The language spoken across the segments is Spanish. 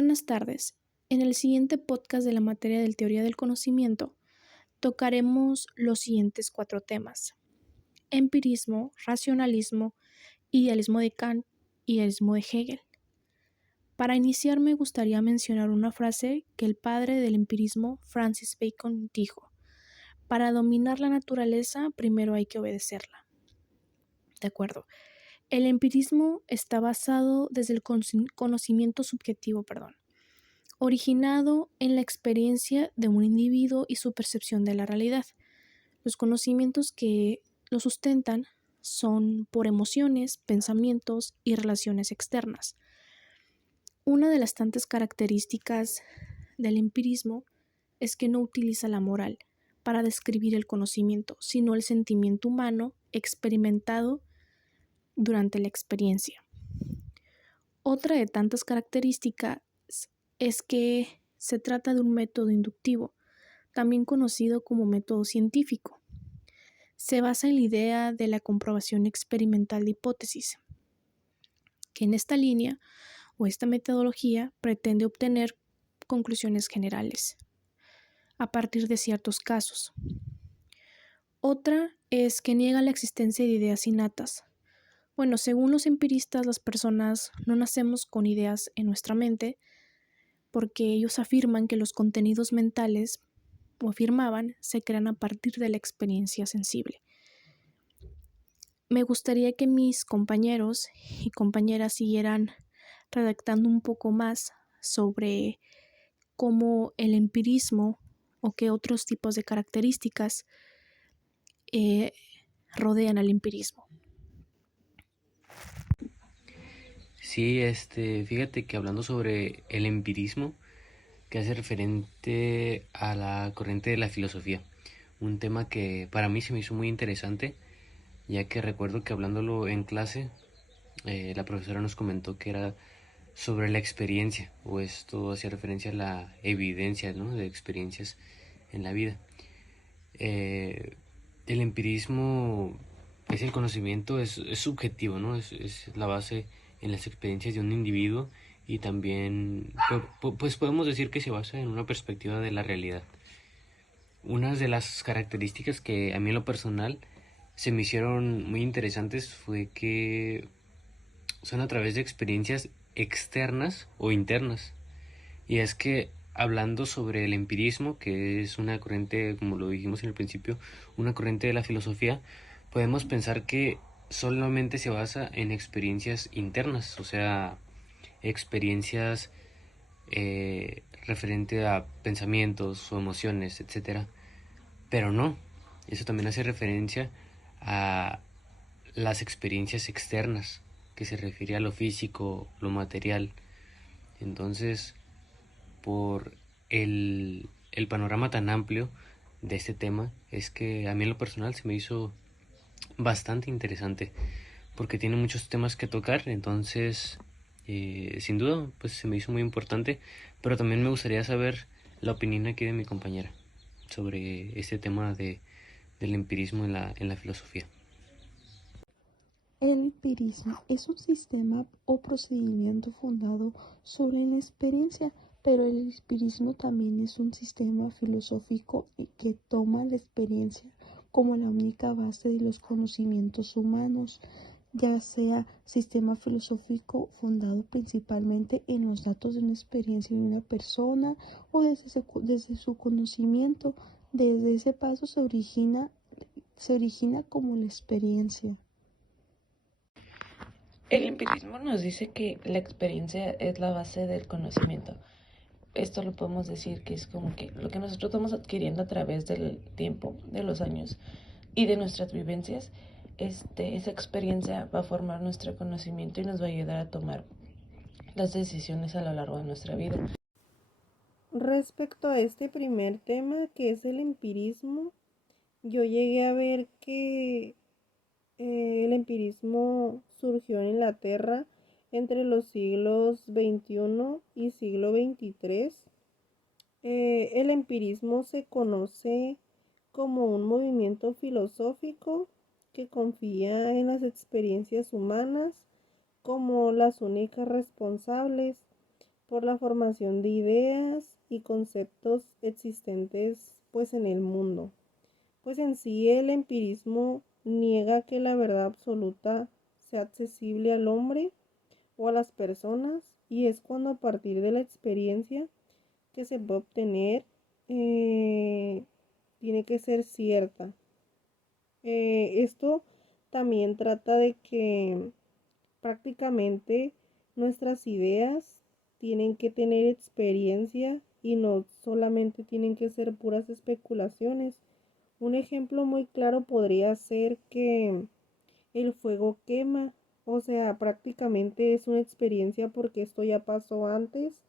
Buenas tardes. En el siguiente podcast de la materia de teoría del conocimiento, tocaremos los siguientes 4 temas: empirismo, racionalismo, idealismo de Kant, idealismo de Hegel. Para iniciar me gustaría mencionar una frase que el padre del empirismo, Francis Bacon, dijo: para dominar la naturaleza, primero hay que obedecerla. De acuerdo. El empirismo está basado desde el conocimiento subjetivo, originado en la experiencia de un individuo y su percepción de la realidad. Los conocimientos que lo sustentan son por emociones, pensamientos y relaciones externas. Una de las tantas características del empirismo es que no utiliza la moral para describir el conocimiento, sino el sentimiento humano experimentado durante la experiencia. Otra de tantas características es que se trata de un método inductivo, también conocido como método científico. Se basa en la idea de la comprobación experimental de hipótesis, que en esta línea o esta metodología pretende obtener conclusiones generales a partir de ciertos casos. Otra es que niega la existencia de ideas innatas. Bueno, según los empiristas, las personas no nacemos con ideas en nuestra mente, porque ellos afirman que los contenidos mentales, o afirmaban, se crean a partir de la experiencia sensible. Me gustaría que mis compañeros y compañeras siguieran redactando un poco más sobre cómo el empirismo o qué otros tipos de características rodean al empirismo. Sí, fíjate que hablando sobre el empirismo, que hace referente a la corriente de la filosofía, un tema que para mí se me hizo muy interesante, ya que recuerdo que hablándolo en clase, la profesora nos comentó que era sobre la experiencia, o esto hacía referencia a la evidencia, ¿no?, de experiencias en la vida. El empirismo es el conocimiento, es subjetivo, ¿no? Es la base en las experiencias de un individuo y también, pues podemos decir que se basa en una perspectiva de la realidad. Una de las características que a mí en lo personal se me hicieron muy interesantes fue que son a través de experiencias externas o internas. Y es que hablando sobre el empirismo, que es una corriente, como lo dijimos en el principio, una corriente de la filosofía, podemos pensar que solamente se basa en experiencias internas, o sea, experiencias referente a pensamientos o emociones, etcétera. Pero no, eso también hace referencia a las experiencias externas, que se refiere a lo físico, lo material. Entonces, por el panorama tan amplio de este tema, es que a mí en lo personal se me hizo bastante interesante, porque tiene muchos temas que tocar. Entonces, sin duda, pues se me hizo muy importante, pero también me gustaría saber la opinión aquí de mi compañera sobre este tema del empirismo en la filosofía. El empirismo es un sistema o procedimiento fundado sobre la experiencia, pero el empirismo también es un sistema filosófico que toma la experiencia como la única base de los conocimientos humanos, ya sea sistema filosófico fundado principalmente en los datos de una experiencia de una persona o desde su conocimiento. Desde ese paso se origina como la experiencia. El empirismo nos dice que la experiencia es la base del conocimiento. Esto lo podemos decir que es como que lo que nosotros vamos adquiriendo a través del tiempo, de los años y de nuestras vivencias. Esa experiencia va a formar nuestro conocimiento y nos va a ayudar a tomar las decisiones a lo largo de nuestra vida. Respecto a este primer tema, que es el empirismo, yo llegué a ver que el empirismo surgió en Inglaterra entre los siglos XXI y siglo XXIII. El empirismo se conoce como un movimiento filosófico que confía en las experiencias humanas como las únicas responsables, por la formación de ideas y conceptos existentes pues en el mundo. Pues en sí el empirismo niega que la verdad absoluta sea accesible al hombre o a las personas, y es cuando a partir de la experiencia que se puede obtener tiene que ser cierta. Esto también trata de que prácticamente nuestras ideas tienen que tener experiencia y no solamente tienen que ser puras especulaciones. Un ejemplo muy claro podría ser que el fuego quema, o sea, prácticamente es una experiencia porque esto ya pasó antes,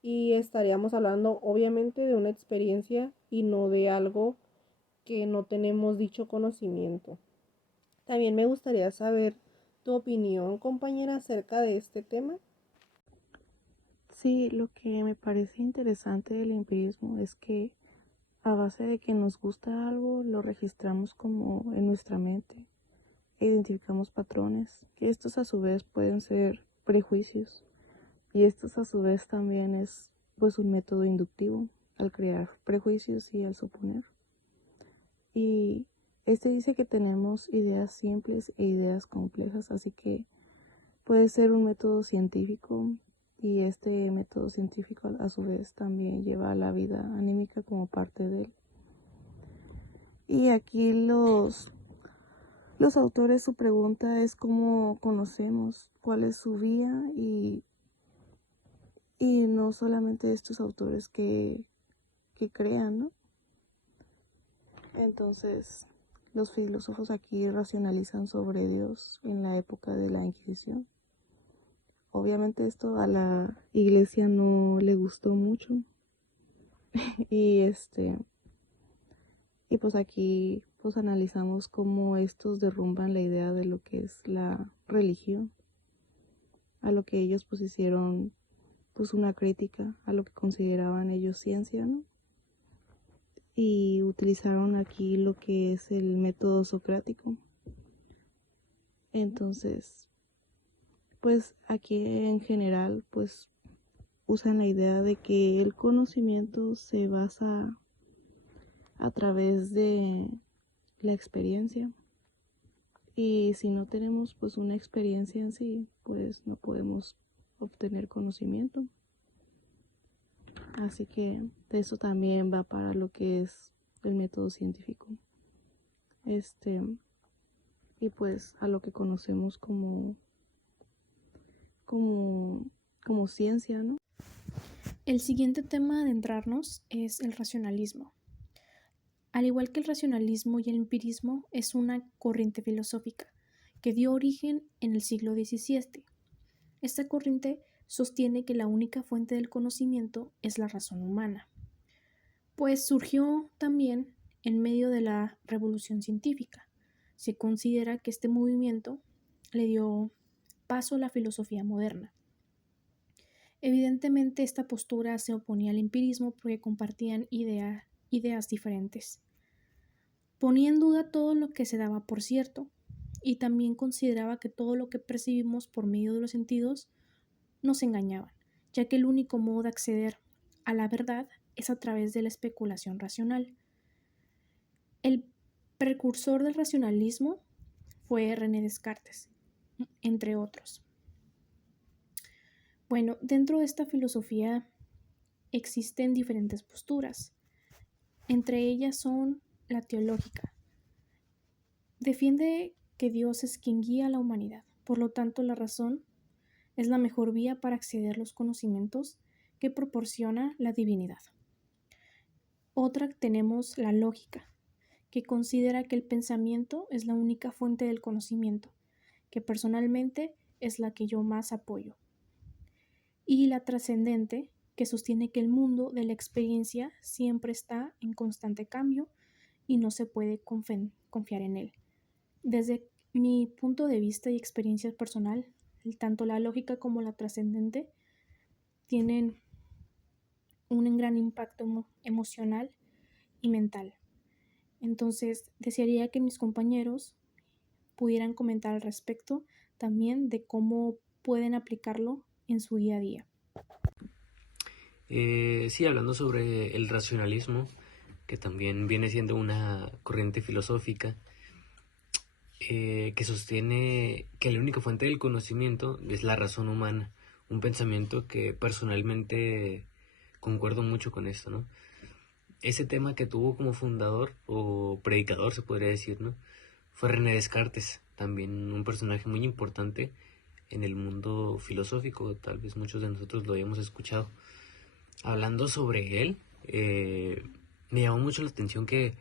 y estaríamos hablando obviamente de una experiencia y no de algo que no tenemos dicho conocimiento. También me gustaría saber tu opinión, compañera, acerca de este tema. Sí, lo que me parece interesante del empirismo es que a base de que nos gusta algo, lo registramos como en nuestra mente e identificamos patrones, que estos a su vez pueden ser prejuicios, y estos a su vez también es pues un método inductivo al crear prejuicios y al suponer. Y este dice que tenemos ideas simples e ideas complejas, así que puede ser un método científico, y este método científico a su vez también lleva a la vida anímica como parte de él. Y aquí los autores, su pregunta es cómo conocemos cuál es su vía, y no solamente estos autores que crean, ¿no? Entonces, los filósofos aquí racionalizan sobre Dios en la época de la Inquisición. Obviamente esto a la iglesia no le gustó mucho y y pues aquí pues analizamos cómo estos derrumban la idea de lo que es la religión, a lo que ellos pues hicieron pues una crítica a lo que consideraban ellos ciencia, ¿no? Y utilizaron aquí lo que es el método socrático. Entonces, pues aquí en general pues usan la idea de que el conocimiento se basa a través de la experiencia, y si no tenemos pues una experiencia en sí, pues no podemos obtener conocimiento. Así que eso también va para lo que es el método científico. Y pues a lo que conocemos como, como ciencia, ¿no? El siguiente tema a adentrarnos es el racionalismo. Al igual que el racionalismo y el empirismo, es una corriente filosófica que dio origen en el siglo XVII. Esta corriente sostiene que la única fuente del conocimiento es la razón humana, pues surgió también en medio de la revolución científica. Se considera que este movimiento le dio paso a la filosofía moderna. Evidentemente, esta postura se oponía al empirismo porque compartían ideas diferentes. Ponía en duda todo lo que se daba por cierto, y también consideraba que todo lo que percibimos por medio de los sentidos nos engañaban, ya que el único modo de acceder a la verdad es a través de la especulación racional. El precursor del racionalismo fue René Descartes, entre otros. Bueno, dentro de esta filosofía existen diferentes posturas. Entre ellas son la teológica. Defiende que Dios es quien guía a la humanidad. Por lo tanto, la razón es la mejor vía para acceder a los conocimientos que proporciona la divinidad. Otra tenemos la lógica, que considera que el pensamiento es la única fuente del conocimiento, que personalmente es la que yo más apoyo. Y la trascendente, que sostiene que el mundo de la experiencia siempre está en constante cambio y no se puede confiar en él. Desde mi punto de vista y experiencia personal, tanto la lógica como la trascendente tienen un gran impacto emocional y mental. Entonces, desearía que mis compañeros pudieran comentar al respecto también de cómo pueden aplicarlo en su día a día. Sí, hablando sobre el racionalismo, que también viene siendo una corriente filosófica que sostiene que la única fuente del conocimiento es la razón humana, un pensamiento que personalmente concuerdo mucho con esto, ¿no? Ese tema que tuvo como fundador o predicador, se podría decir, ¿no? Fue René Descartes, también un personaje muy importante en el mundo filosófico, tal vez muchos de nosotros lo hayamos escuchado. Hablando sobre él, me llamó mucho la atención que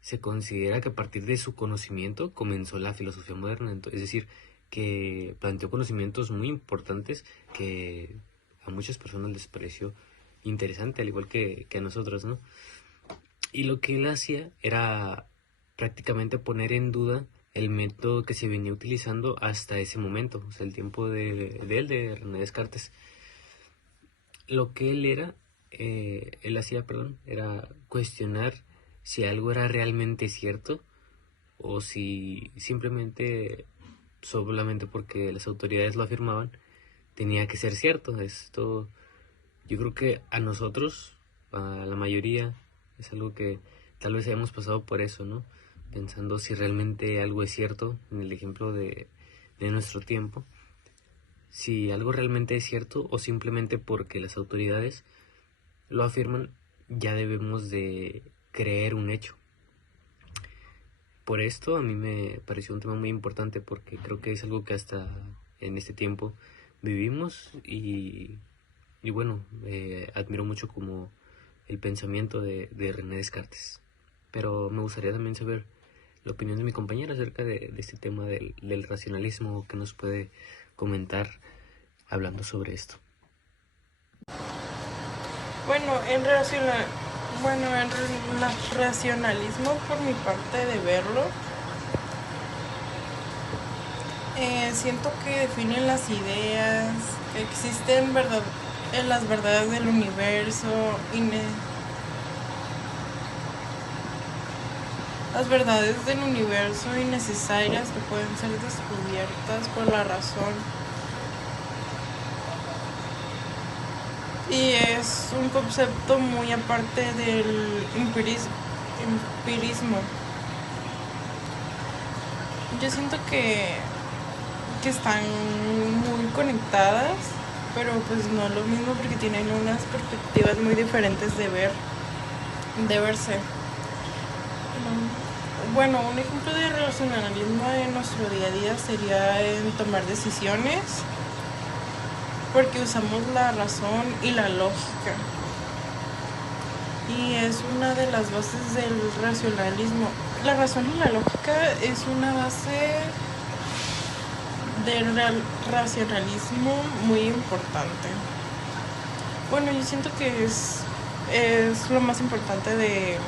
se considera que a partir de su conocimiento comenzó la filosofía moderna, es decir, que planteó conocimientos muy importantes que a muchas personas les pareció interesante, al igual que a nosotros, ¿no? Y lo que él hacía era prácticamente poner en duda el método que se venía utilizando hasta ese momento, o sea, el tiempo de René Descartes. Lo que él hacía, perdón, era cuestionar si algo era realmente cierto o si simplemente, solamente porque las autoridades lo afirmaban, tenía que ser cierto. Esto, yo creo que a nosotros, a la mayoría, es algo que tal vez hayamos pasado por eso, ¿no? Pensando si realmente algo es cierto, en el ejemplo de nuestro tiempo, si algo realmente es cierto o simplemente porque las autoridades lo afirman, ya debemos de creer un hecho. Por esto a mí me pareció un tema muy importante porque creo que es algo que hasta en este tiempo vivimos y bueno, admiro mucho como el pensamiento de René Descartes. Pero me gustaría también saber la opinión de mi compañera acerca de este tema del racionalismo, que nos puede comentar hablando sobre esto. Bueno, el racionalismo, por mi parte de verlo, siento que definen las ideas, que existen las verdades del universo, las verdades del universo innecesarias que pueden ser descubiertas por la razón. Y es un concepto muy aparte del empirismo. Yo siento que están muy conectadas, pero pues no es lo mismo porque tienen unas perspectivas muy diferentes de verse. Bueno, un ejemplo de racionalismo en nuestro día a día sería en tomar decisiones, porque usamos la razón y la lógica. Y es una de las bases del racionalismo. La razón y la lógica es una base del racionalismo muy importante. Bueno, yo siento que es lo más importante de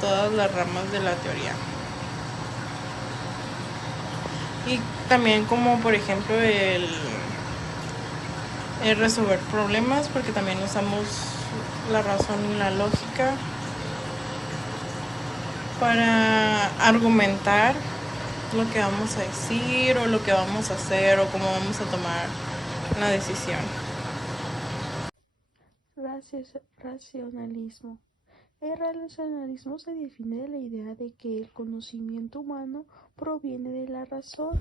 todas las ramas de la teoría. Y también como por ejemplo el resolver problemas, porque también usamos la razón y la lógica para argumentar lo que vamos a decir o lo que vamos a hacer o cómo vamos a tomar una decisión. Racionalismo. El racionalismo se define de la idea de que el conocimiento humano proviene de la razón.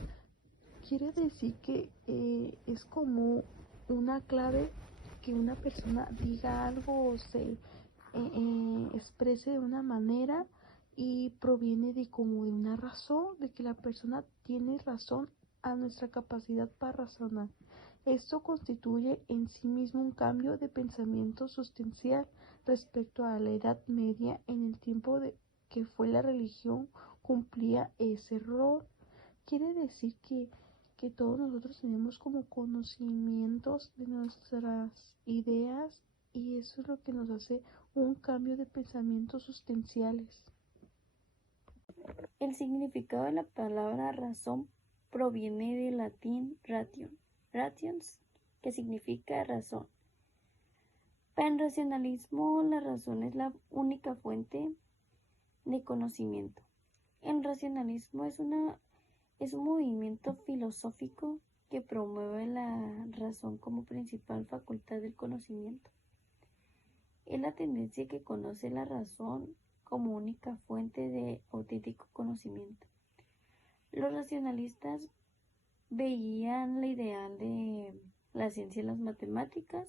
Quiere decir que es como una clave que una persona diga algo o se exprese de una manera y proviene de como de una razón, de que la persona tiene razón a nuestra capacidad para razonar. Esto constituye en sí mismo un cambio de pensamiento sustancial respecto a la Edad Media, en el tiempo de que fue la religión cumplía ese rol. Quiere decir que todos nosotros tenemos como conocimientos de nuestras ideas y eso es lo que nos hace un cambio de pensamientos sustanciales. El significado de la palabra razón proviene del latín rations, que significa razón. Para el racionalismo, la razón es la única fuente de conocimiento. El racionalismo es un movimiento filosófico que promueve la razón como principal facultad del conocimiento. Es la tendencia que conoce la razón como única fuente de auténtico conocimiento. Los racionalistas veían la ideal de la ciencia y las matemáticas,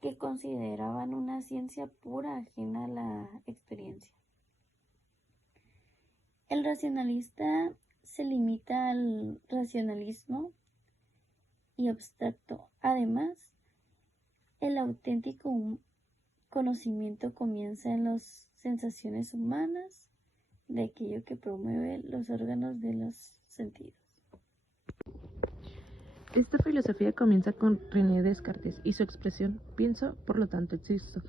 que consideraban una ciencia pura ajena a la experiencia. El racionalista se limita al racionalismo y abstracto. Además, el auténtico conocimiento comienza en las sensaciones humanas, de aquello que promueve los órganos de los sentidos. Esta filosofía comienza con René Descartes y su expresión "pienso, por lo tanto existo".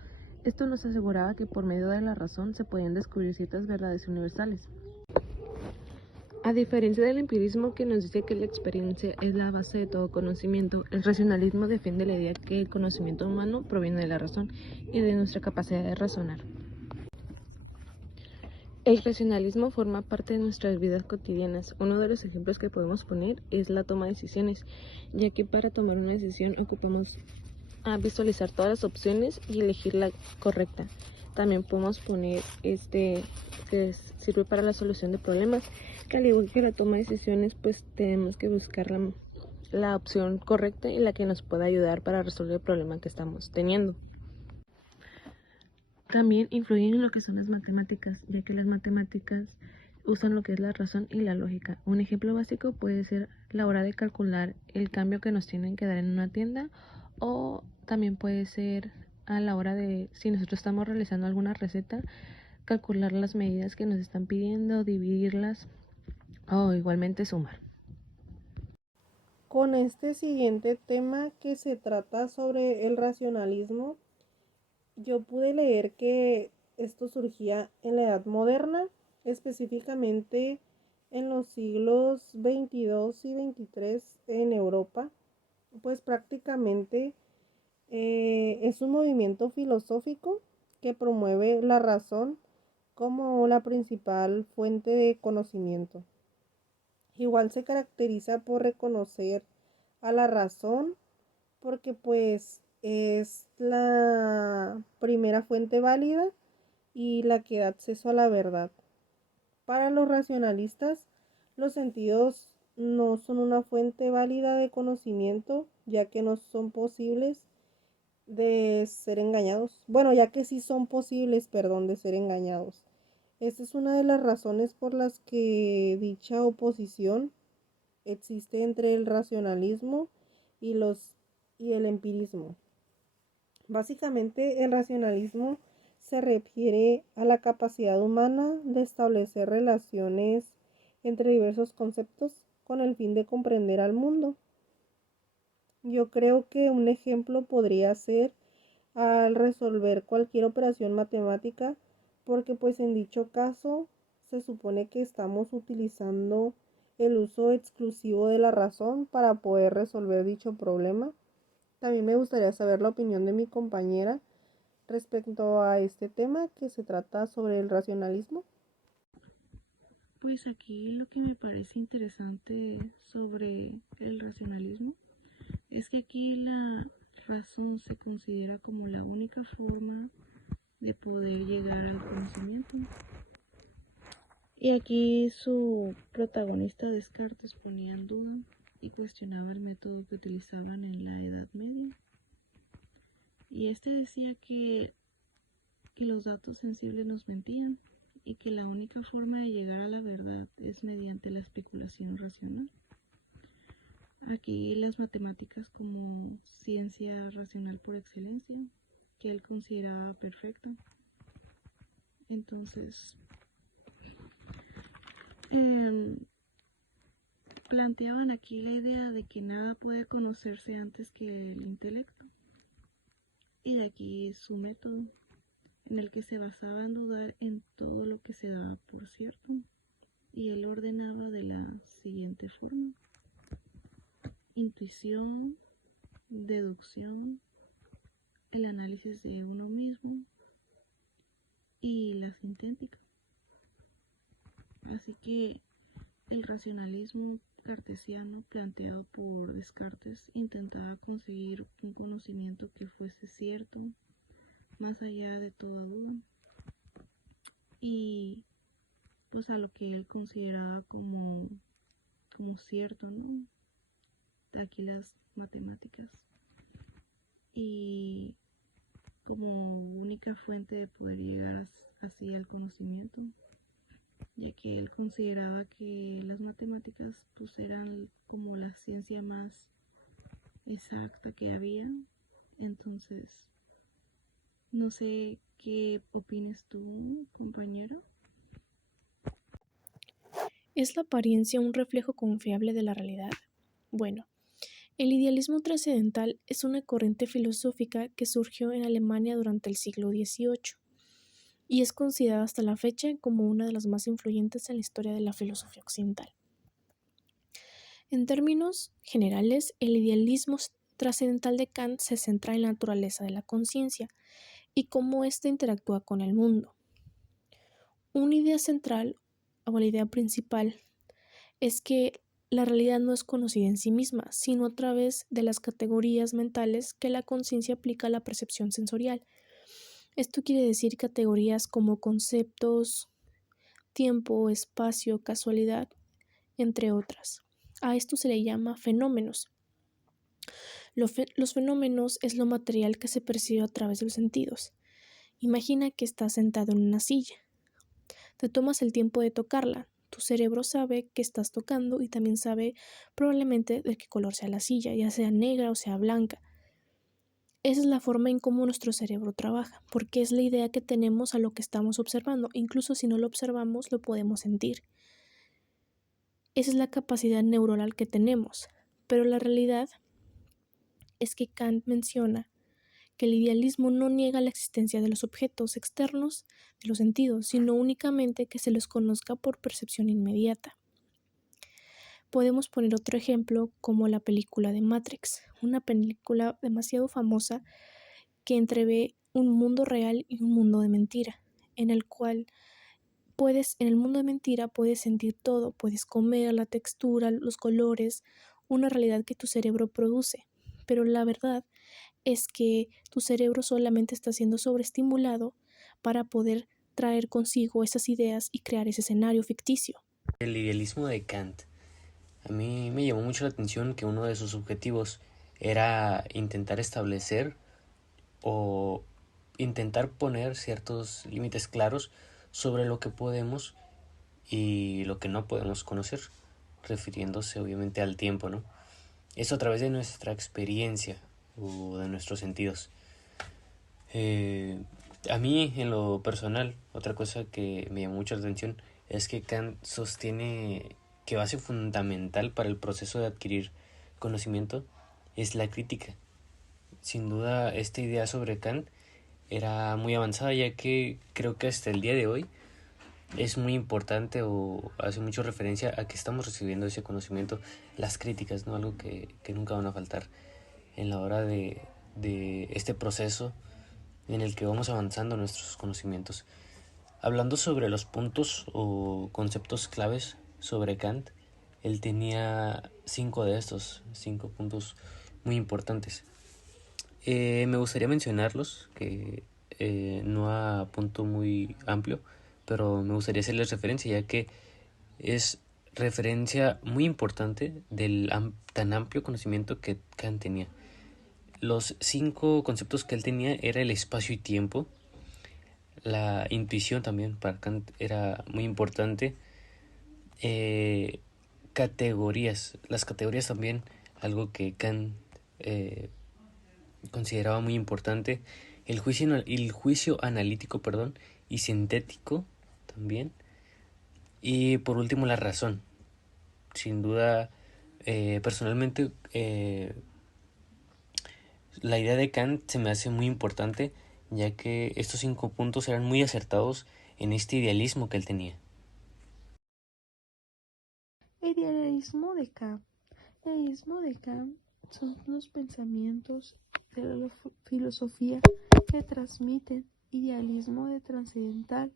Esto nos aseguraba que por medio de la razón se podían descubrir ciertas verdades universales. A diferencia del empirismo, que nos dice que la experiencia es la base de todo conocimiento, el racionalismo defiende la idea que el conocimiento humano proviene de la razón y de nuestra capacidad de razonar. El racionalismo forma parte de nuestras vidas cotidianas. Uno de los ejemplos que podemos poner es la toma de decisiones, ya que para tomar una decisión ocupamos a visualizar todas las opciones y elegir la correcta. También podemos poner que sirve para la solución de problemas, que al igual que la toma de decisiones, pues tenemos que buscar la opción correcta y la que nos pueda ayudar para resolver el problema que estamos teniendo. También influyen en lo que son las matemáticas, ya que las matemáticas usan lo que es la razón y la lógica. Un ejemplo básico puede ser la hora de calcular el cambio que nos tienen que dar en una tienda, o también puede ser a la hora de, si nosotros estamos realizando alguna receta, calcular las medidas que nos están pidiendo, dividirlas o igualmente sumar. Con este siguiente tema que se trata sobre el racionalismo, yo pude leer que esto surgía en la Edad Moderna, específicamente en los siglos XXII y XXIII en Europa, pues prácticamente es un movimiento filosófico que promueve la razón como la principal fuente de conocimiento. Igual se caracteriza por reconocer a la razón porque pues es la primera fuente válida y la que da acceso a la verdad. Para los racionalistas, los sentidos no son una fuente válida de conocimiento, ya que no son posibles de ser engañados. Bueno, ya que sí son posibles, de ser engañados. Esta es una de las razones por las que dicha oposición existe entre el racionalismo y el empirismo. Básicamente, el racionalismo se refiere a la capacidad humana de establecer relaciones entre diversos conceptos con el fin de comprender al mundo. Yo creo que un ejemplo podría ser al resolver cualquier operación matemática, porque pues en dicho caso se supone que estamos utilizando el uso exclusivo de la razón para poder resolver dicho problema. También me gustaría saber la opinión de mi compañera respecto a este tema que se trata sobre el racionalismo. Pues aquí lo que me parece interesante sobre el racionalismo es que aquí la razón se considera como la única forma de poder llegar al conocimiento. Y aquí su protagonista Descartes ponía en duda y cuestionaba el método que utilizaban en la Edad Media. Y este decía que los datos sensibles nos mentían y que la única forma de llegar a la verdad es mediante la especulación racional. Aquí las matemáticas como ciencia racional por excelencia, que él consideraba perfecta. Entonces, planteaban aquí la idea de que nada puede conocerse antes que el intelecto. Y de aquí su método, en el que se basaba en dudar en todo lo que se daba por cierto. Y él ordenaba de la siguiente forma: intuición, deducción, el análisis de uno mismo y la sintética. Así que el racionalismo cartesiano planteado por Descartes intentaba conseguir un conocimiento que fuese cierto, más allá de toda duda, y pues a lo que él consideraba como cierto, ¿no? Aquí las matemáticas. Y como única fuente de poder llegar así al conocimiento, ya que él consideraba que las matemáticas pues eran como la ciencia más exacta que había. Entonces, no sé qué opines tú, compañero. ¿Es la apariencia un reflejo confiable de la realidad? Bueno, el idealismo trascendental es una corriente filosófica que surgió en Alemania durante el siglo XVIII y es considerada hasta la fecha como una de las más influyentes en la historia de la filosofía occidental. En términos generales, el idealismo trascendental de Kant se centra en la naturaleza de la conciencia y cómo ésta interactúa con el mundo. Una idea central, o la idea principal, es que la realidad no es conocida en sí misma, sino a través de las categorías mentales que la conciencia aplica a la percepción sensorial. Esto quiere decir categorías como conceptos, tiempo, espacio, casualidad, entre otras. A esto se le llama fenómenos. Los fenómenos es lo material que se percibe a través de los sentidos. Imagina que estás sentado en una silla. Te tomas el tiempo de tocarla. Tu cerebro sabe que estás tocando y también sabe probablemente de qué color sea la silla, ya sea negra o sea blanca. Esa es la forma en cómo nuestro cerebro trabaja, porque es la idea que tenemos a lo que estamos observando. Incluso si no lo observamos, lo podemos sentir. Esa es la capacidad neuronal que tenemos. Pero la realidad es que Kant menciona que el idealismo no niega la existencia de los objetos externos de los sentidos, sino únicamente que se los conozca por percepción inmediata. Podemos poner otro ejemplo como la película de Matrix, una película demasiado famosa que entrevé un mundo real y un mundo de mentira, en el cual en el mundo de mentira puedes sentir todo, puedes comer, la textura, los colores, una realidad que tu cerebro produce, pero la verdad es que tu cerebro solamente está siendo sobreestimulado para poder traer consigo esas ideas y crear ese escenario ficticio. El idealismo de Kant. A mí me llamó mucho la atención que uno de sus objetivos era intentar establecer o intentar poner ciertos límites claros sobre lo que podemos y lo que no podemos conocer, refiriéndose obviamente al tiempo, ¿no? Eso a través de nuestra experiencia o de nuestros sentidos. A mí, en lo personal, otra cosa que me llamó mucho la atención es que Kant sostiene que base fundamental para el proceso de adquirir conocimiento es la crítica. Sin duda, esta idea sobre Kant era muy avanzada, ya que creo que hasta el día de hoy es muy importante o hace mucho referencia a que estamos recibiendo ese conocimiento, las críticas, ¿no? Algo que nunca van a faltar en la hora de este proceso en el que vamos avanzando nuestros conocimientos. Hablando sobre los puntos o conceptos claves sobre Kant, él tenía 5 puntos muy importantes. Me gustaría mencionarlos, que no a punto muy amplio, pero me gustaría hacerles referencia, ya que es referencia muy importante del tan amplio conocimiento que Kant tenía. Los 5 conceptos que él tenía era el espacio y tiempo. La intuición también para Kant era muy importante. Categorías. Las categorías también, algo que Kant consideraba muy importante. El juicio analítico, y sintético también. Y por último, la razón. Sin duda, personalmente, la idea de Kant se me hace muy importante, ya que estos 5 puntos eran muy acertados en este idealismo que él tenía. El idealismo de Kant. El idealismo de Kant son los pensamientos de la filosofía que transmiten idealismo de trascendental.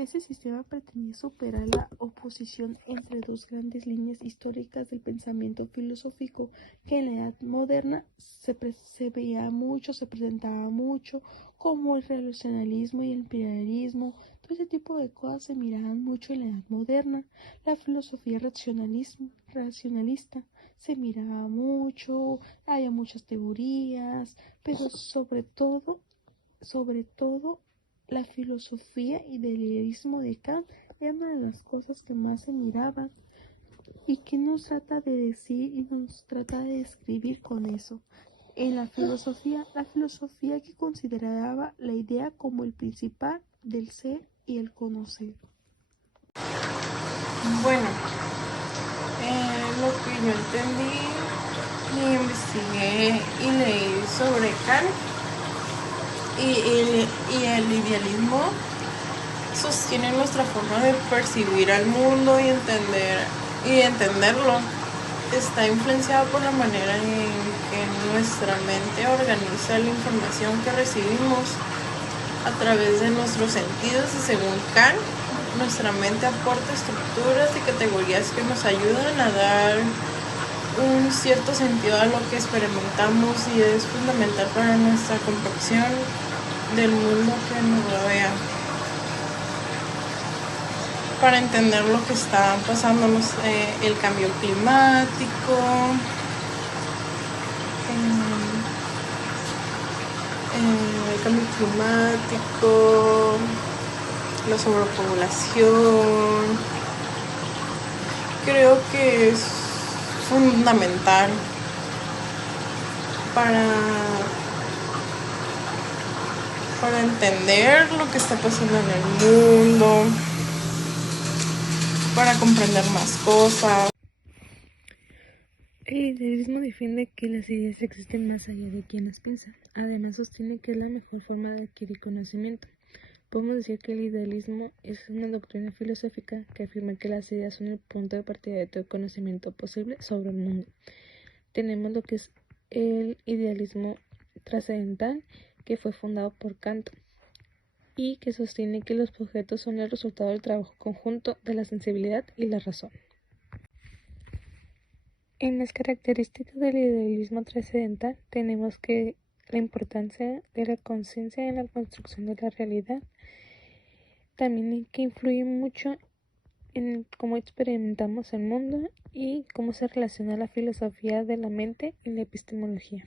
Ese sistema pretendía superar la oposición entre dos grandes líneas históricas del pensamiento filosófico que en la Edad Moderna se presentaba mucho, como el relacionalismo y el imperialismo. Todo ese tipo de cosas se miraban mucho en la Edad Moderna. La filosofía racionalista se miraba mucho, había muchas teorías, pero sobre todo, la filosofía y del idealismo de Kant era una de las cosas que más se miraban. ¿Y qué nos trata de decir y nos trata de describir con eso? En la filosofía que consideraba la idea como el principal del ser y el conocer. Bueno, lo que yo entendí y investigué y leí sobre Kant y el idealismo sostiene nuestra forma de percibir al mundo y entenderlo. Está influenciado por la manera en que nuestra mente organiza la información que recibimos a través de nuestros sentidos y según Kant, nuestra mente aporta estructuras y categorías que nos ayudan a dar un cierto sentido a lo que experimentamos y es fundamental para nuestra comprensión del mundo que nos rodea. Para entender lo que está pasando, el cambio climático, la sobrepoblación. Creo que es fundamental para entender lo que está pasando en el mundo, para comprender más cosas. El idealismo defiende que las ideas existen más allá de quien las piensa. Además sostiene que es la mejor forma de adquirir conocimiento. Podemos decir que el idealismo es una doctrina filosófica que afirma que las ideas son el punto de partida de todo conocimiento posible sobre el mundo. Tenemos lo que es el idealismo trascendental, que fue fundado por Kant y que sostiene que los objetos son el resultado del trabajo conjunto de la sensibilidad y la razón. En las características del idealismo trascendental tenemos que la importancia de la conciencia en la construcción de la realidad, también que influye mucho en cómo experimentamos el mundo y cómo se relaciona la filosofía de la mente y la epistemología.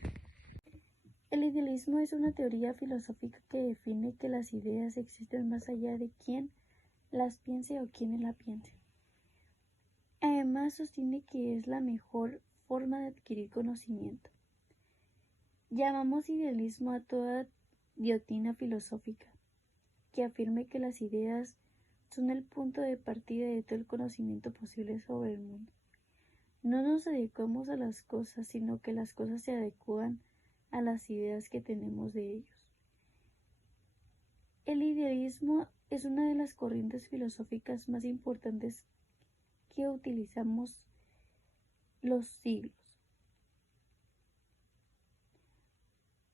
El idealismo es una teoría filosófica que define que las ideas existen más allá de quien las piense o quienes la piensen. Además, sostiene que es la mejor forma de adquirir conocimiento. Llamamos idealismo a toda doctrina filosófica que afirme que las ideas son el punto de partida de todo el conocimiento posible sobre el mundo. No nos adecuamos a las cosas, sino que las cosas se adecuan a las ideas que tenemos de ellos. El idealismo es una de las corrientes filosóficas más importantes que utilizamos los siglos.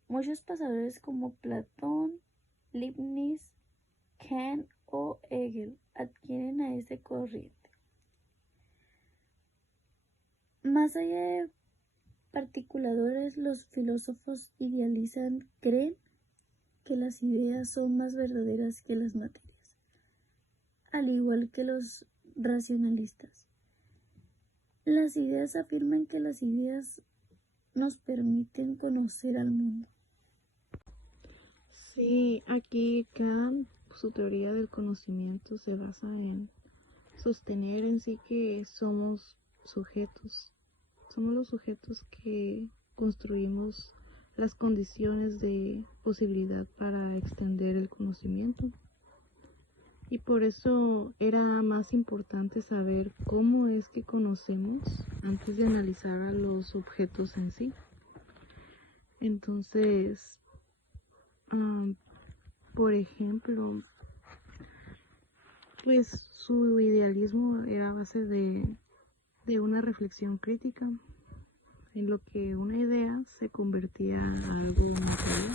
Muchos pensadores como Platón, Leibniz, Kant o Hegel adquieren a esta corriente. Más allá de particulares, los filósofos creen que las ideas son más verdaderas que las materias, al igual que los racionalistas. Las ideas afirman que las ideas nos permiten conocer al mundo. Sí, aquí Kant, su teoría del conocimiento se basa en sostener en sí que somos los sujetos que construimos las condiciones de posibilidad para extender el conocimiento. Y por eso era más importante saber cómo es que conocemos antes de analizar a los objetos en sí. Entonces, por ejemplo, pues su idealismo era a base de una reflexión crítica, en lo que una idea se convertía en algo material.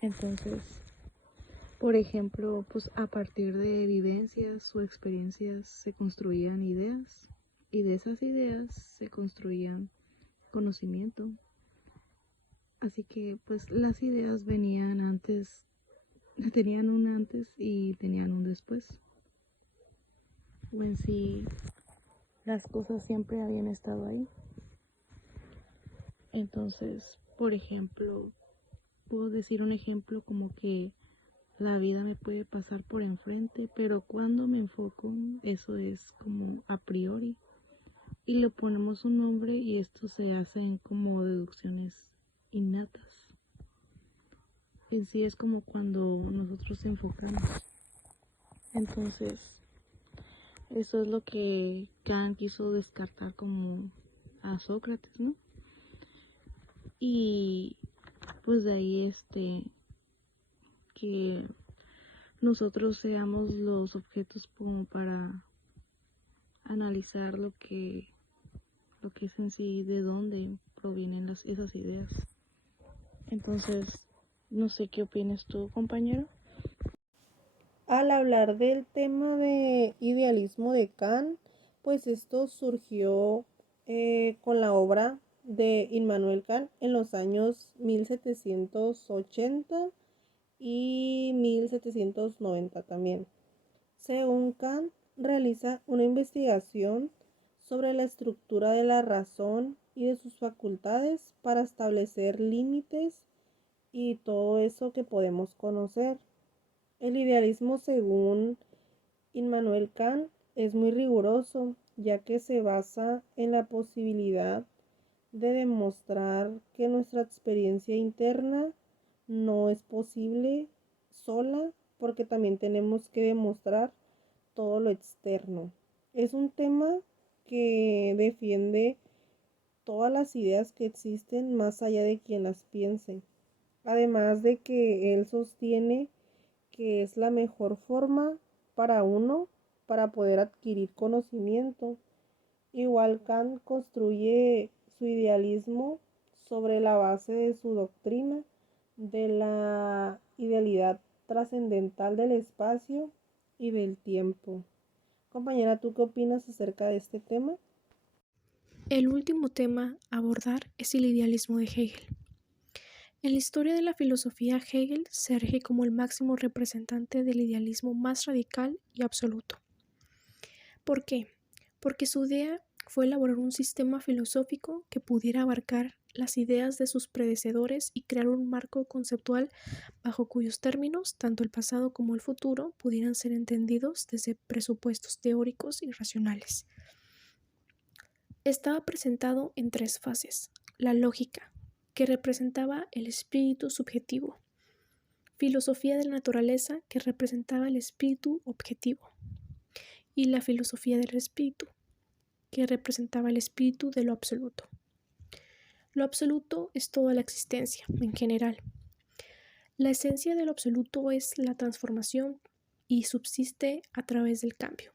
Entonces, Por ejemplo, pues a partir de vivencias o experiencias se construían ideas y de esas ideas se construían conocimiento. Así que pues las ideas venían antes, tenían un antes y tenían un después. En sí, las cosas siempre habían estado ahí. Entonces, por ejemplo, puedo decir un ejemplo como que la vida me puede pasar por enfrente, pero cuando me enfoco, eso es como a priori. Y le ponemos un nombre y esto se hacen como deducciones innatas. En sí es como cuando nosotros enfocamos. Entonces, eso es lo que Kant quiso descartar como a Sócrates, ¿no? Y pues de ahí que nosotros seamos los objetos como para analizar lo que es en sí, de dónde provienen esas ideas. Entonces, no sé qué opinas tú, compañero. Al hablar del tema de idealismo de Kant, pues esto surgió con la obra de Immanuel Kant en los años 1780 y 1790 también. Según Kant, realiza una investigación sobre la estructura de la razón y de sus facultades para establecer límites y todo eso que podemos conocer. El idealismo, según Immanuel Kant, es muy riguroso, ya que se basa en la posibilidad de demostrar que nuestra experiencia interna no es posible sola, porque también tenemos que demostrar todo lo externo. Es un tema que defiende todas las ideas que existen más allá de quien las piense. Además de que él sostiene que es la mejor forma para uno para poder adquirir conocimiento. Igual Kant construye su idealismo sobre la base de su doctrina de la idealidad trascendental del espacio y del tiempo. Compañera, ¿tú qué opinas acerca de este tema? El último tema a abordar es el idealismo de Hegel. En la historia de la filosofía, Hegel se erige como el máximo representante del idealismo más radical y absoluto. ¿Por qué? Porque su idea fue elaborar un sistema filosófico que pudiera abarcar las ideas de sus predecesores y crear un marco conceptual bajo cuyos términos tanto el pasado como el futuro pudieran ser entendidos desde presupuestos teóricos y racionales. Estaba presentado en tres fases: la lógica, que representaba el espíritu subjetivo; filosofía de la naturaleza, que representaba el espíritu objetivo; y la filosofía del espíritu, que representaba el espíritu de lo absoluto. Lo absoluto es toda la existencia, en general. La esencia de lo absoluto es la transformación y subsiste a través del cambio,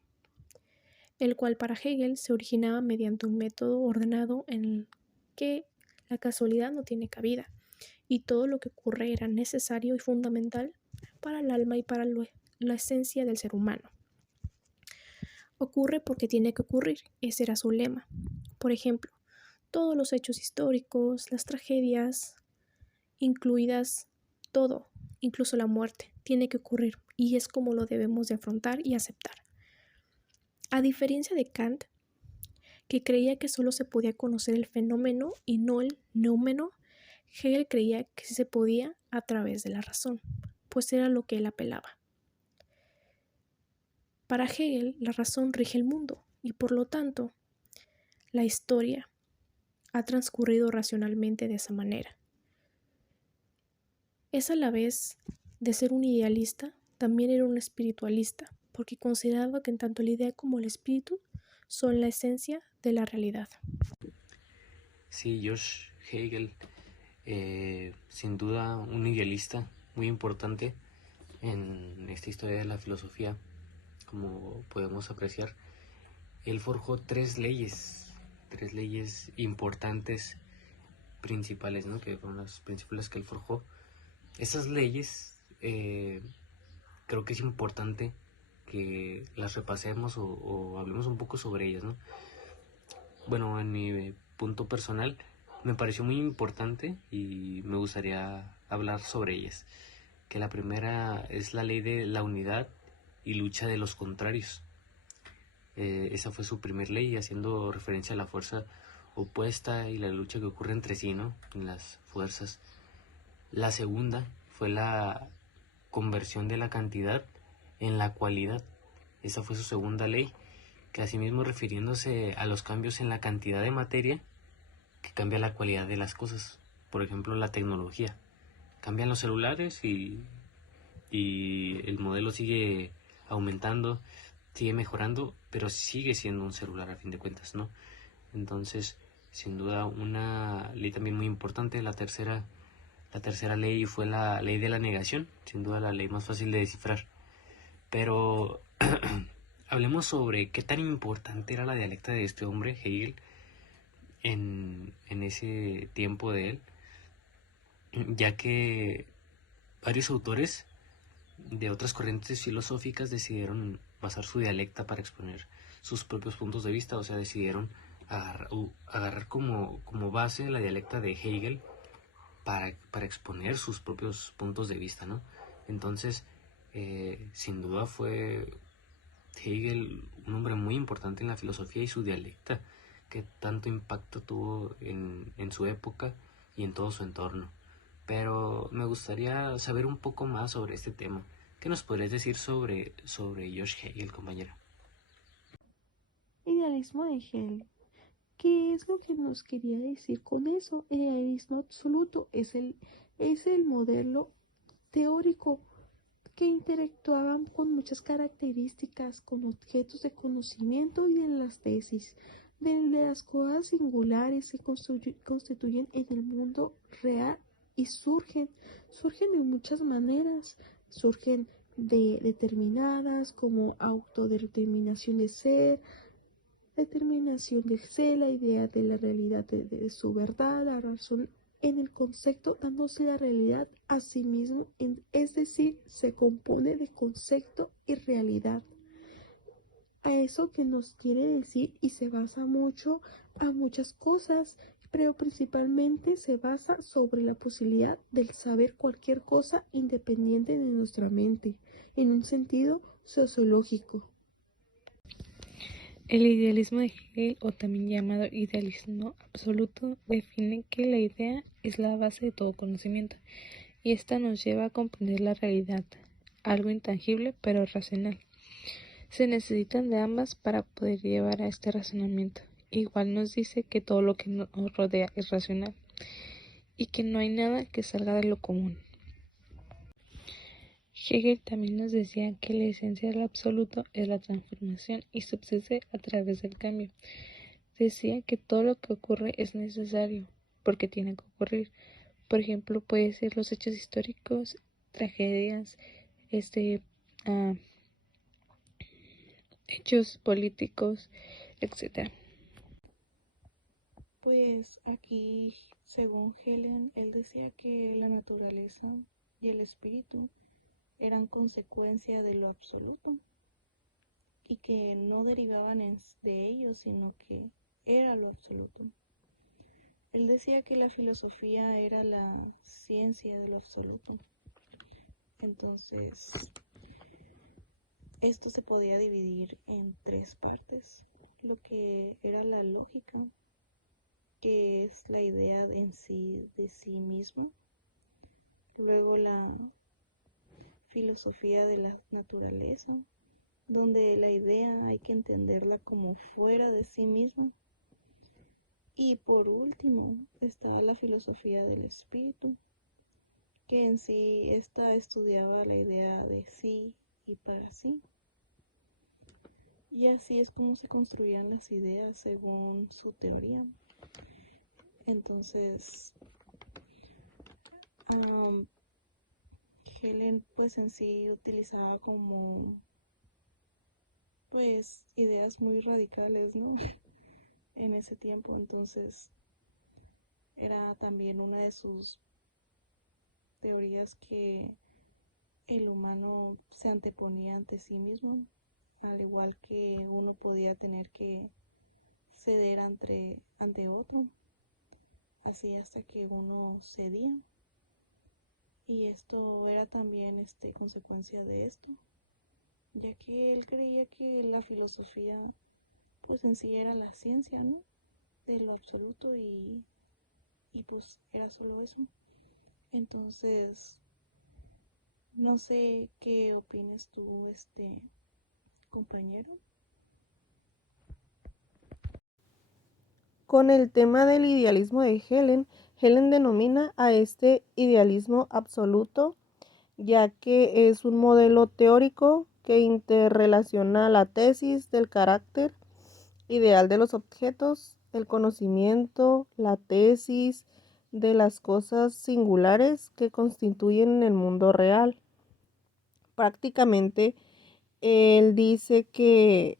el cual para Hegel se originaba mediante un método ordenado en el que la casualidad no tiene cabida, y todo lo que ocurre era necesario y fundamental para el alma y para la esencia del ser humano. Ocurre porque tiene que ocurrir, ese era su lema. Por ejemplo, todos los hechos históricos, las tragedias, incluidas todo, incluso la muerte, tiene que ocurrir, y es como lo debemos de afrontar y aceptar. A diferencia de Kant, que creía que solo se podía conocer el fenómeno y no el noumeno, Hegel creía que sí se podía a través de la razón, pues era lo que él apelaba. Para Hegel, la razón rige el mundo y por lo tanto, la historia ha transcurrido racionalmente de esa manera. Es a la vez de ser un idealista, también era un espiritualista, porque consideraba que tanto la idea como el espíritu son la esencia de la realidad. Sí, George Hegel, sin duda un idealista muy importante en esta historia de la filosofía, como podemos apreciar. Él forjó tres leyes importantes, principales, ¿no? Que fueron las principales que él forjó. Esas leyes creo que es importante que las repasemos o hablemos un poco sobre ellas, ¿no? Bueno, en mi punto personal me pareció muy importante y me gustaría hablar sobre ellas. Que la primera es la ley de la unidad y lucha de los contrarios. Esa fue su primer ley, haciendo referencia a la fuerza opuesta y la lucha que ocurre entre sí, ¿no? En las fuerzas. La segunda fue la conversión de la cantidad en la cualidad. Esa fue su segunda ley, que asimismo refiriéndose a los cambios en la cantidad de materia que cambia la cualidad de las cosas. Por ejemplo, la tecnología. Cambian los celulares y el modelo sigue aumentando, sigue mejorando, pero sigue siendo un celular a fin de cuentas, ¿no? Entonces, sin duda, una ley también muy importante, la tercera ley fue la ley de la negación, sin duda la ley más fácil de descifrar. Pero hablemos sobre qué tan importante era la dialéctica de este hombre, Hegel, en ese tiempo de él, ya que varios autores de otras corrientes filosóficas decidieron basar su dialecta para exponer sus propios puntos de vista, o sea, decidieron agarrar como base la dialecta de Hegel para exponer sus propios puntos de vista, ¿no? Entonces, sin duda fue Hegel un hombre muy importante en la filosofía y su dialecta, que tanto impacto tuvo en su época y en todo su entorno. Pero me gustaría saber un poco más sobre este tema. ¿Qué nos podrías decir sobre George Hegel, compañera? Idealismo de Hegel. ¿Qué es lo que nos quería decir con eso? El idealismo absoluto es el modelo teórico que interactuaban con muchas características, con objetos de conocimiento y de las tesis, de las cosas singulares se constituyen en el mundo real y surgen de muchas maneras, surgen de determinadas como autodeterminación de ser, determinación de ser, la idea de la realidad de su verdad, la razón en el concepto dándose la realidad a sí mismo, es decir, se compone de concepto y realidad. A eso que nos quiere decir y se basa mucho a muchas cosas, pero principalmente se basa sobre la posibilidad del saber cualquier cosa independiente de nuestra mente, en un sentido sociológico. El idealismo de Hegel, o también llamado idealismo absoluto, define que la idea es la base de todo conocimiento, y esta nos lleva a comprender la realidad, algo intangible pero racional. Se necesitan de ambas para poder llevar a este razonamiento. Igual nos dice que todo lo que nos rodea es racional y que no hay nada que salga de lo común. Hegel también nos decía que la esencia del absoluto es la transformación y subsiste a través del cambio. Decía que todo lo que ocurre es necesario porque tiene que ocurrir. Por ejemplo, puede ser los hechos históricos, tragedias, hechos políticos, etc. Pues aquí, según Helen, él decía que la naturaleza y el espíritu eran consecuencia de lo absoluto y que no derivaban de ellos, sino que era lo absoluto. Él decía que la filosofía era la ciencia de lo absoluto. Entonces, esto se podía dividir en tres partes. Lo que era la lógica, que es la idea en sí de sí mismo. Luego la filosofía de la naturaleza, donde la idea hay que entenderla como fuera de sí mismo. Y por último está la filosofía del espíritu, que en sí esta estudiaba la idea de sí y para sí. Y así es como se construían las ideas según su teoría. Entonces, Helen pues en sí utilizaba como pues ideas muy radicales, ¿no? En ese tiempo. Entonces era también una de sus teorías que el humano se anteponía ante sí mismo, al igual que uno podía tener que ceder ante otro, así hasta que uno cedía. Y esto era también consecuencia de esto, ya que él creía que la filosofía pues en sí era la ciencia, ¿no? De lo absoluto y pues era solo eso. Entonces, no sé qué opinas tú, compañero. Con el tema del idealismo de Helen denomina a este idealismo absoluto, ya que es un modelo teórico que interrelaciona la tesis del carácter ideal de los objetos, el conocimiento, la tesis de las cosas singulares que constituyen el mundo real. Prácticamente, él dice que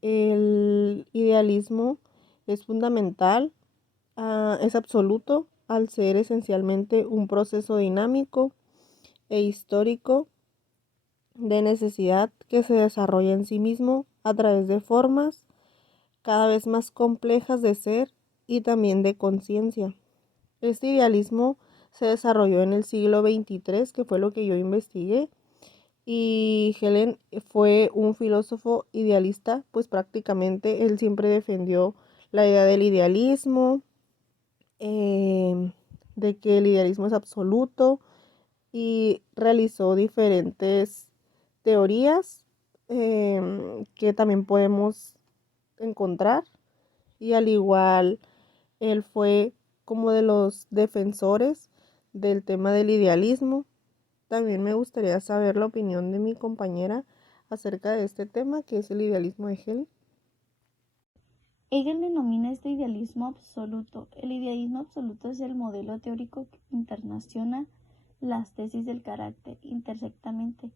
el idealismo es fundamental, es absoluto, al ser esencialmente un proceso dinámico e histórico de necesidad que se desarrolla en sí mismo a través de formas cada vez más complejas de ser y también de conciencia. Este idealismo se desarrolló en el siglo XXIII, que fue lo que yo investigué, y Helen fue un filósofo idealista, pues prácticamente él siempre defendió la idea del idealismo, de que el idealismo es absoluto, y realizó diferentes teorías que también podemos encontrar, y al igual él fue como de los defensores del tema del idealismo. También me gustaría saber la opinión de mi compañera acerca de este tema, que es el idealismo de Hegel. Hegel denomina este idealismo absoluto. El idealismo absoluto es el modelo teórico que internaciona las tesis del carácter intersectamente,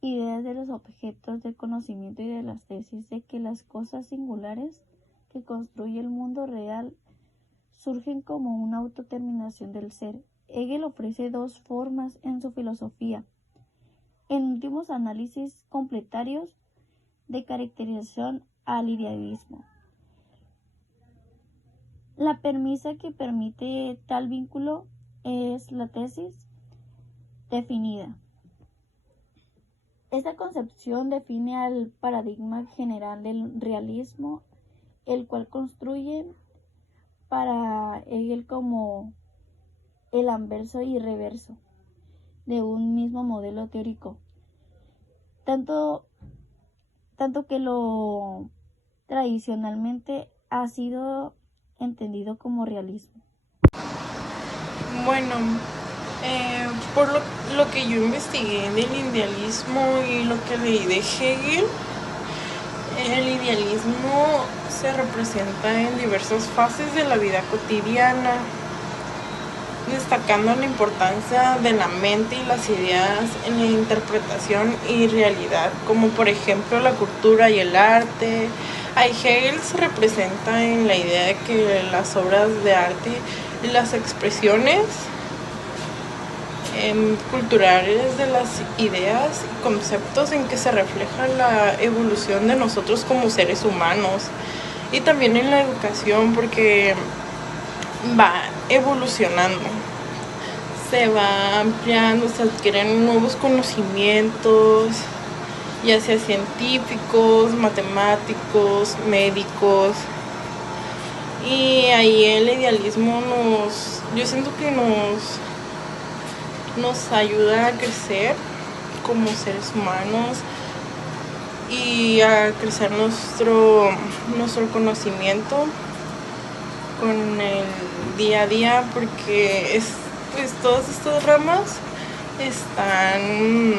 ideas de los objetos del conocimiento y de las tesis de que las cosas singulares que construye el mundo real surgen como una autodeterminación del ser. Hegel ofrece dos formas en su filosofía. En últimos análisis completarios de caracterización al idealismo. La premisa que permite tal vínculo es la tesis definida. Esta concepción define al paradigma general del realismo, el cual construye para Hegel como el anverso y reverso de un mismo modelo teórico, tanto que lo tradicionalmente ha sido entendido como realismo. Bueno, por lo que yo investigué del idealismo y lo que leí de Hegel, el idealismo se representa en diversas fases de la vida cotidiana, destacando la importancia de la mente y las ideas en la interpretación y realidad, como por ejemplo la cultura y el arte. Hegel se representa en la idea de que las obras de arte y las expresiones culturales de las ideas y conceptos en que se refleja la evolución de nosotros como seres humanos, y también en la educación, porque va evolucionando, se va ampliando, se adquieren nuevos conocimientos, ya sea científicos, matemáticos, médicos, y ahí el idealismo yo siento que nos ayuda a crecer como seres humanos y a crecer nuestro conocimiento con el día a día, porque pues todas estas ramas están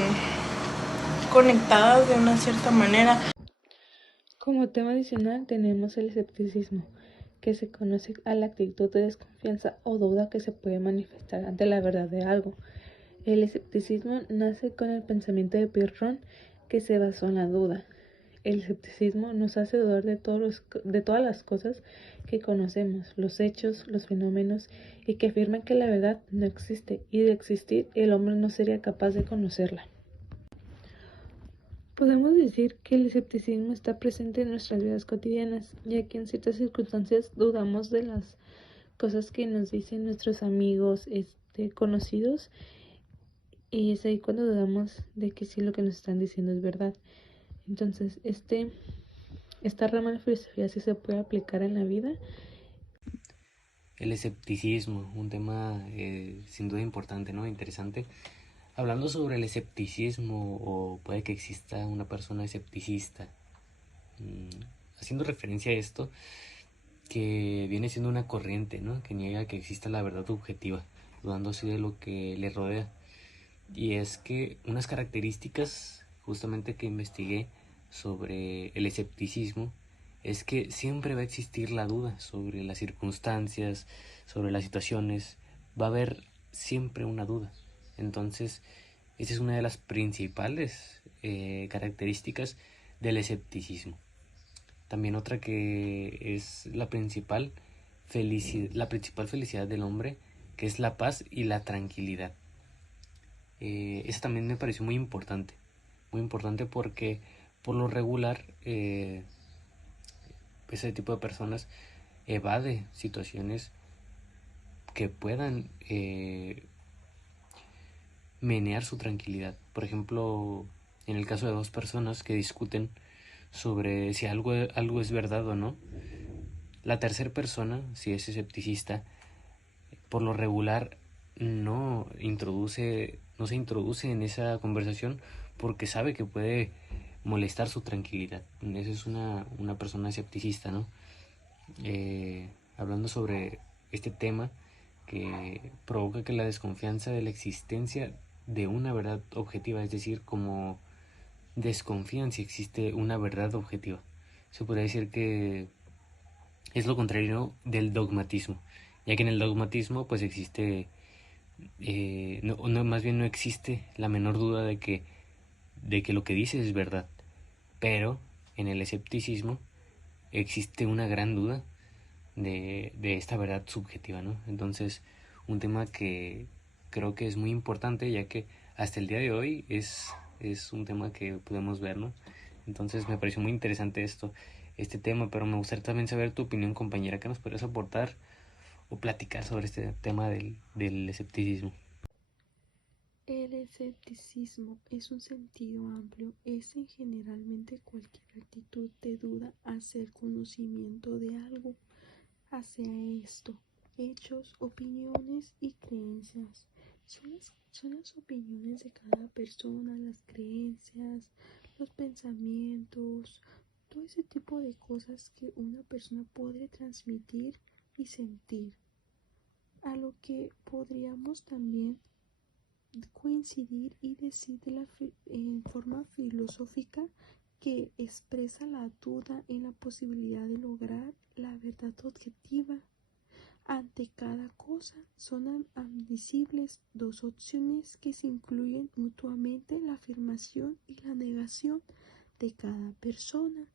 conectadas de una cierta manera. Como tema adicional tenemos el escepticismo, que se conoce a la actitud de desconfianza o duda que se puede manifestar ante la verdad de algo. El escepticismo nace con el pensamiento de Pirrón, que se basó en la duda. El escepticismo nos hace dudar de todas las cosas que conocemos, los hechos, los fenómenos, y que afirman que la verdad no existe, y de existir el hombre no sería capaz de conocerla. Podemos decir que el escepticismo está presente en nuestras vidas cotidianas, ya que en ciertas circunstancias dudamos de las cosas que nos dicen nuestros amigos, conocidos, y es ahí cuando dudamos de que sí lo que nos están diciendo es verdad. Entonces, esta rama de filosofía sí se puede aplicar en la vida. El escepticismo, un tema sin duda importante, ¿no? Interesante. Hablando sobre el escepticismo, o puede que exista una persona escepticista, haciendo referencia a esto, que viene siendo una corriente, ¿no? Que niega que exista la verdad objetiva, dudando así de lo que le rodea. Y es que unas características justamente que investigué sobre el escepticismo es que siempre va a existir la duda sobre las circunstancias, sobre las situaciones, va a haber siempre una duda. Entonces, esa es una de las principales características del escepticismo. También otra que es la principal felicidad del hombre, que es la paz y la tranquilidad. Esa también me pareció muy importante porque por lo regular ese tipo de personas evade situaciones que puedan menear su tranquilidad. Por ejemplo, en el caso de dos personas que discuten sobre si algo es verdad o no, la tercera persona, si es escepticista, por lo regular no se introduce en esa conversación porque sabe que puede molestar su tranquilidad. Esa es una persona escepticista, ¿no? Hablando sobre este tema que provoca que la desconfianza de la existencia de una verdad objetiva, es decir, como desconfían si existe una verdad objetiva. Se podría decir que es lo contrario del dogmatismo, ya que en el dogmatismo pues existe, más bien no existe la menor duda de que lo que dice es verdad, pero en el escepticismo existe una gran duda de esta verdad subjetiva, ¿no? Entonces, un tema que creo que es muy importante, ya que hasta el día de hoy es un tema que podemos ver, ¿no? Entonces me pareció muy interesante este tema, pero me gustaría también saber tu opinión, compañera. ¿Qué nos podrías aportar o platicar sobre este tema del escepticismo? El escepticismo es un sentido amplio, es en generalmente cualquier actitud de duda hacia el conocimiento de algo, hacia esto, hechos, opiniones y creencias. Son las opiniones de cada persona, las creencias, los pensamientos, todo ese tipo de cosas que una persona puede transmitir y sentir. A lo que podríamos también coincidir y decir en forma filosófica que expresa la duda en la posibilidad de lograr la verdad objetiva. Ante cada cosa son admisibles dos opciones que se incluyen mutuamente: la afirmación y la negación de cada persona.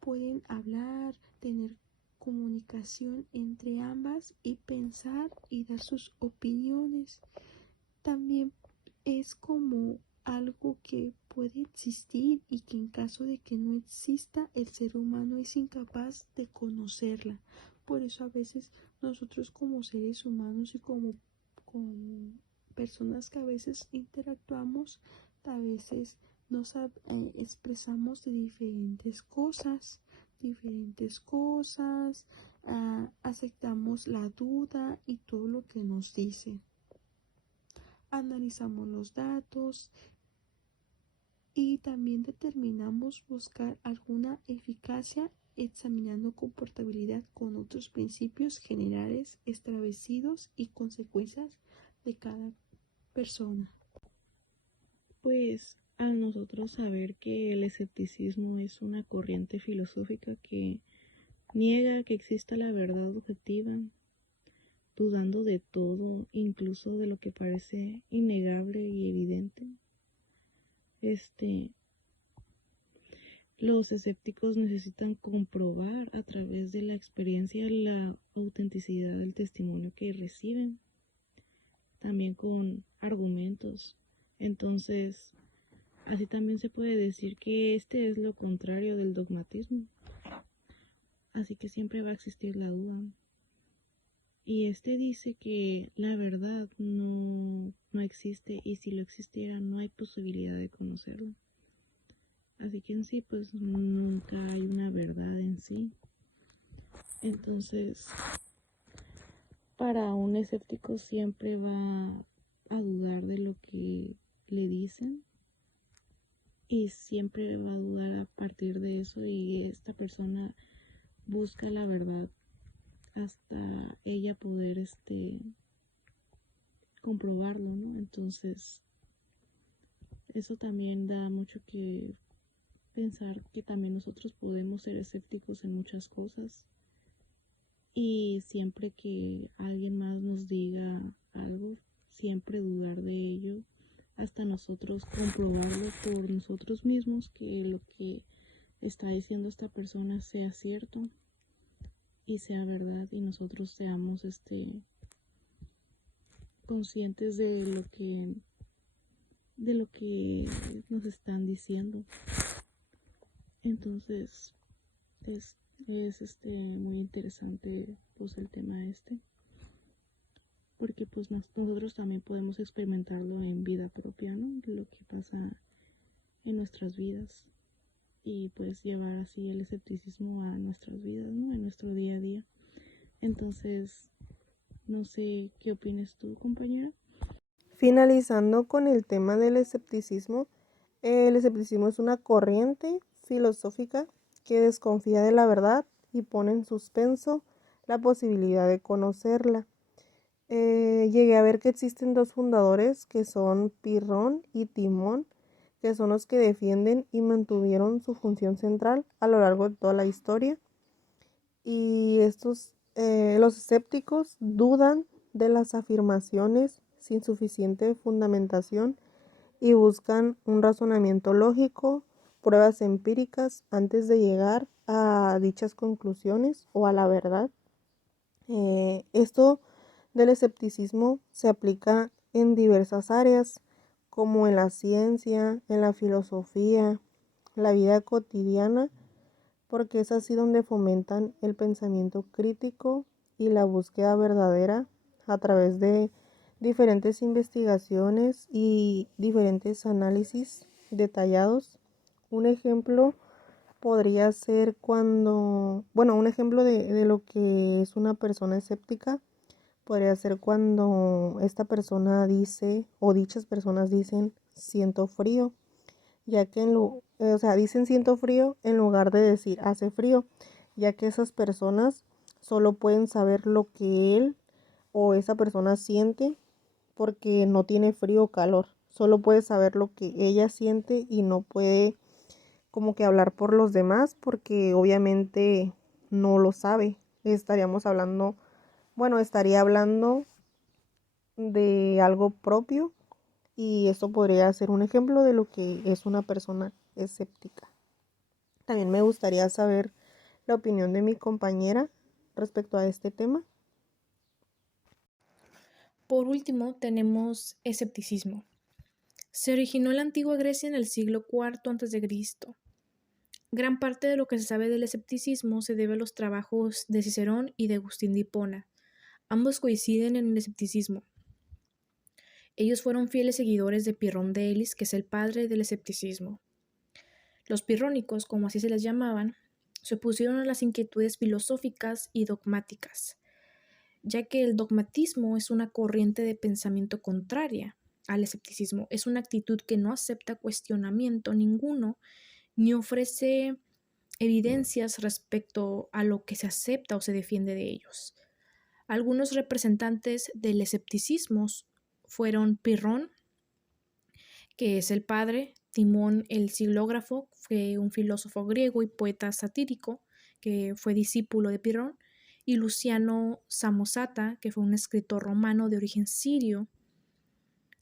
Pueden hablar, tener comunicación entre ambas y pensar y dar sus opiniones. También es como algo que puede existir y que en caso de que no exista, el ser humano es incapaz de conocerla. Por eso a veces nosotros como seres humanos y como personas que a veces interactuamos, a veces nos expresamos de diferentes cosas, aceptamos la duda y todo lo que nos dicen. Analizamos los datos y también determinamos buscar alguna eficacia examinando comportabilidad con otros principios generales establecidos y consecuencias de cada persona. Pues al nosotros saber que el escepticismo es una corriente filosófica que niega que exista la verdad objetiva, dudando de todo, incluso de lo que parece innegable y evidente. Los escépticos necesitan comprobar a través de la experiencia la autenticidad del testimonio que reciben, también con argumentos. Entonces, Así también se puede decir que este es lo contrario del dogmatismo. Así que siempre va a existir la duda. Y este dice que la verdad no existe, y si lo existiera no hay posibilidad de conocerlo. Así que en sí pues nunca hay una verdad en sí. Entonces, para un escéptico siempre va a dudar de lo que le dicen, y siempre va a dudar a partir de eso, y esta persona busca la verdad hasta ella poder comprobarlo, ¿no? Entonces, eso también da mucho que pensar, que también nosotros podemos ser escépticos en muchas cosas, y siempre que alguien más nos diga algo, siempre dudar de ello hasta nosotros comprobarlo por nosotros mismos, que lo que está diciendo esta persona sea cierto y sea verdad, y nosotros seamos conscientes de lo que nos están diciendo. Entonces es muy interesante pues el tema porque pues nosotros también podemos experimentarlo en vida propia, ¿no? Lo que pasa en nuestras vidas, y pues llevar así el escepticismo a nuestras vidas, ¿no? En nuestro día a día. Entonces, no sé qué opinas tú, compañera. Finalizando con el tema del escepticismo, el escepticismo es una corriente filosófica que desconfía de la verdad y pone en suspenso la posibilidad de conocerla. Llegué a ver que existen dos fundadores, que son Pirrón y Timón, que son los que defienden y mantuvieron su función central a lo largo de toda la historia. Y los escépticos dudan de las afirmaciones sin suficiente fundamentación y buscan un razonamiento lógico, pruebas empíricas antes de llegar a dichas conclusiones o a la verdad. Esto del escepticismo se aplica en diversas áreas, como en la ciencia, en la filosofía, la vida cotidiana, porque es así donde fomentan el pensamiento crítico y la búsqueda verdadera a través de diferentes investigaciones y diferentes análisis detallados. Un ejemplo podría ser un ejemplo de lo que es una persona escéptica podría ser cuando esta persona dice, o dichas personas dicen, siento frío, ya que dicen siento frío en lugar de decir hace frío, ya que esas personas solo pueden saber lo que él o esa persona siente, porque no tiene frío o calor, solo puede saber lo que ella siente y no puede como que hablar por los demás, porque obviamente no lo sabe. Estaría hablando de algo propio, y esto podría ser un ejemplo de lo que es una persona escéptica. También me gustaría saber la opinión de mi compañera respecto a este tema. Por último, tenemos escepticismo. Se originó en la antigua Grecia en el siglo IV a.C. Gran parte de lo que se sabe del escepticismo se debe a los trabajos de Cicerón y de Agustín de Hipona. Ambos coinciden en el escepticismo. Ellos fueron fieles seguidores de Pirrón de Elis, que es el padre del escepticismo. Los pirrónicos, como así se les llamaban, se opusieron a las inquietudes filosóficas y dogmáticas, ya que el dogmatismo es una corriente de pensamiento contraria al escepticismo. Es una actitud que no acepta cuestionamiento ninguno ni ofrece evidencias respecto a lo que se acepta o se defiende de ellos. Algunos representantes del escepticismo fueron Pirrón, que es el padre; Timón el Silógrafo, fue un filósofo griego y poeta satírico que fue discípulo de Pirrón; y Luciano Samosata, que fue un escritor romano de origen sirio.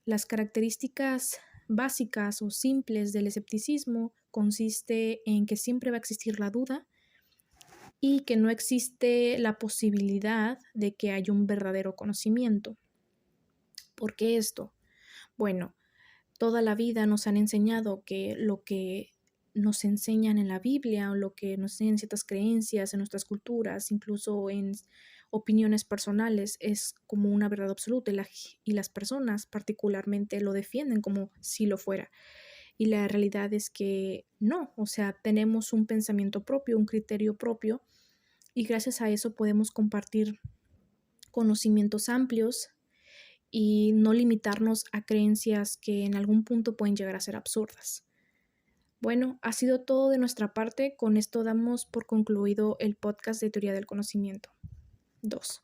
Las características básicas o simples del escepticismo consiste en que siempre va a existir la duda y que no existe la posibilidad de que haya un verdadero conocimiento. ¿Por qué esto? Bueno, Toda la vida nos han enseñado que lo que nos enseñan en la Biblia o lo que nos enseñan en ciertas creencias, en nuestras culturas, incluso en opiniones personales, es como una verdad absoluta y las personas particularmente lo defienden como si lo fuera. Y la realidad es que no, o sea, tenemos un pensamiento propio, un criterio propio, y gracias a eso podemos compartir conocimientos amplios y no limitarnos a creencias que en algún punto pueden llegar a ser absurdas. Bueno, ha sido todo de nuestra parte. Con esto damos por concluido el podcast de Teoría del Conocimiento 2.